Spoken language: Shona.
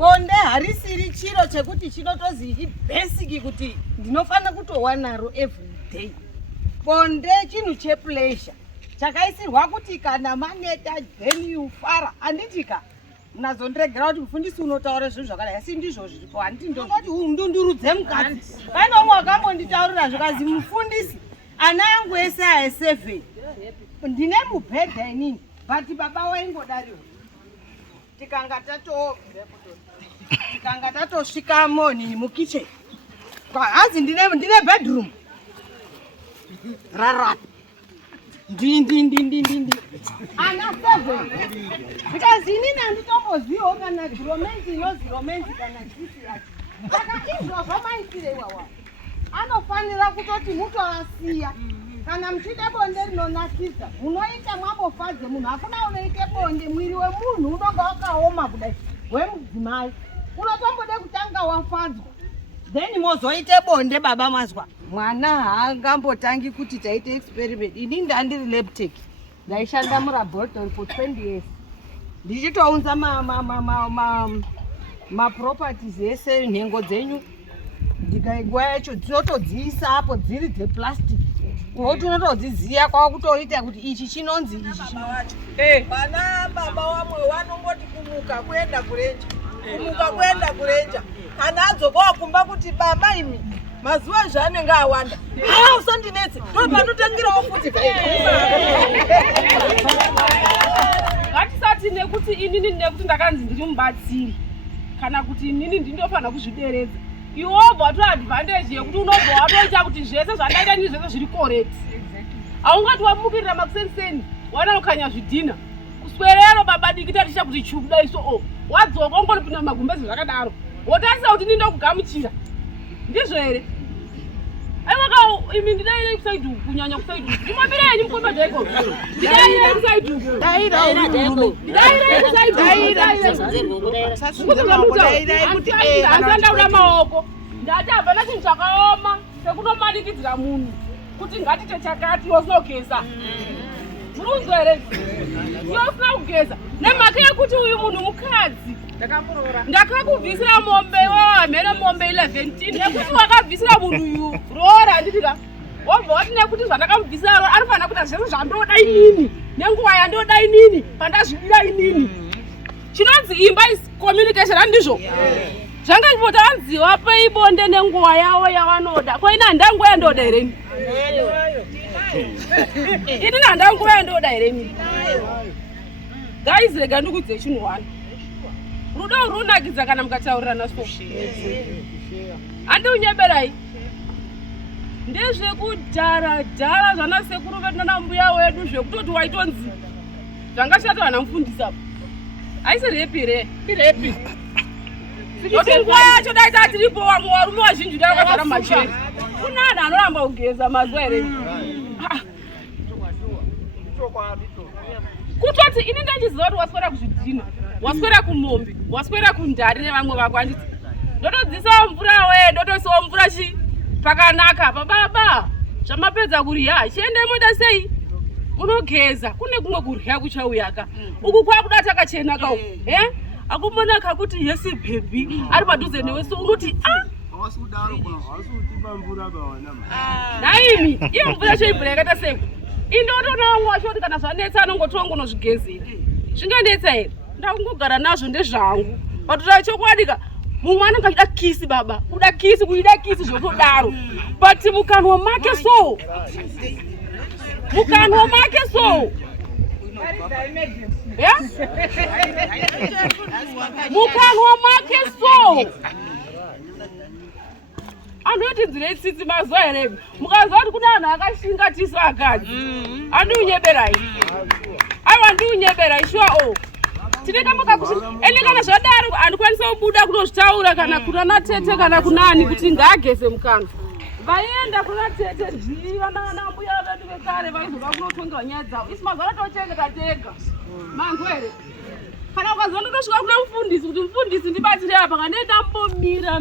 bonde harisiri chiro chekuti chinotozi ibasic kuti ndinofanira kutowanaro every day. Bonde chinhu chepleasure chakaisirwa kuti kana maneta then you fara anditika nazondiregera kuti mufundisi unotaura zvinhu zvakadai asi ndizvo zviripo handiti ndoti undundurudze mukadzi. Pane umwe wakambonditaurira zvikazi mufundisi ana yangu ese aye7 ndine mubhedha inini but baba waingodariwo tikanga tatosvika moni mukicheni hazi ndine bedroom rara ndindi ana 7 because inini handitombozivo kana romance inozi romance kana chisi yacho saka izvozvo maitire iwawa anofanira kutoti mutovasiya kana muchide bonde rinonakisa munoita mwambofadze munhu hakuna unoite bonde mwiri wemunhu unonga wakaoma kudai wemudzimai unotombode kutanga wafadzwa then mozoite bonde baba mazwa mwana haangambotangi kuti taite experiment. Ini ndandiri leptech ndaishanda mulaboratory for 20 years ndichitounza maproperties ese nhengo dzenyu ndikaigwa yacho dzinotodziisa apo dziri dzeplastic kuti unotodziziya kwakutoita kuti ichi chinonzi ichi chinowacho. Vana baba wamwe vanongoti kumuka kuenda kurenja kana adzoka kumba kuti baba imi mazuva zvanenge awanda usandinetse ndopanotangira futi ngatisati nekuti inini nekuti ndakanzi ndiri mubatsiri kana kuti inini ndinofanira kuzvideredza iwobva watoadvantage yekuti unobva watoita kuti zvese zvandaita ndizvo zvese zviri correct. Haungati wamukirira makusenseni wanokanya zvidhina kuswerero baba dikita ticha kuti chukuda iso wadzoka ungoripinda magumbezi zvakadaro wotarisa kuti ndindokugamuchira ndizvo here. Aiwaka imi ndidaire kusaidu kunyanya kusaidu ndimwambireni mukomba dhaiko ndidaire kusaidu ndaire kusaidu maoko ndati hapana chinhu chakaoma sekunomanikidzira munhu kuti ngatite chakati osinogeza murunzwa here iosina kugeza nemhaka yekuti uyu munhu mukadzi ndakakubvisira mombe wamhere mombe 11 nekuti wakabvisira munhu uyu roora handitika wobva wati nekuti zvandakamubvisira roora anofanira kuita zvese zvandoda inini nenguva yandoda inini pandazvidira inini. Chinonzi imba is communication handizvo zvanga chipota vanziva peibonde nenguva yavo yavanoda koina handanguva yandoda hereni inini handanguva yandoda hereni. Guys, rega ndikudze chinhu wani rudo runakidza kana mukataurirana so handiunyeberai ndezvekudhara zvana sekuru vedu nana mbuya wedu zvekutoti waitonzi zvangashata vana mufundisa haisi repi irepi noti nguva yacho daita tiripo vamwe varume vazhinji daakazara macheri kuna anhu anoramba kugeza mazuva here kutoti ini ndachiziva kuti waswera kuzvidhina waswera kumombe waswera kundari nevamwe vako handiti ndotodzisawo mvura we ndotoisawo mvura pakanaka pababa zvamapedza kurya chiende moda sei unogeza kune kumwe kurya kuchauyaka uku kwakuda takachenaka akumonaka kuti yesi bhebi ari padhuze newe so unoti naimi iyo mvura choibvura yakaita seko indotonaomwa choti kana zvanetsa anongotongonozvigezera zvinganetsa here ndakungogara nazvo ndezvangu patotai chokwadika mumwe anenge achida kisi baba kuda kisi kuida kisi zvotodaro but mukanwa make so mukanwa make so andotinzire tsitsi mazuva here mukaziva kuti kuna anhu akashingatisa akadzi andiunyeberai aiwa ndiunyeberai shuwa tinenge ende kana zvadaro handikwanisa kubuda kunozvitaura kana kuna tete kana kunani kuti ngaageze mukanwa vaenda kuna tete zviva nana mbuya vedu vekare vaizoka kunotonga nyaya dzavo isi mazuva atochengeta tega mangu here kana ukaziva ndotosvika kuna mufundisi kuti mufundisi ndibatsire apa kandienda mbomira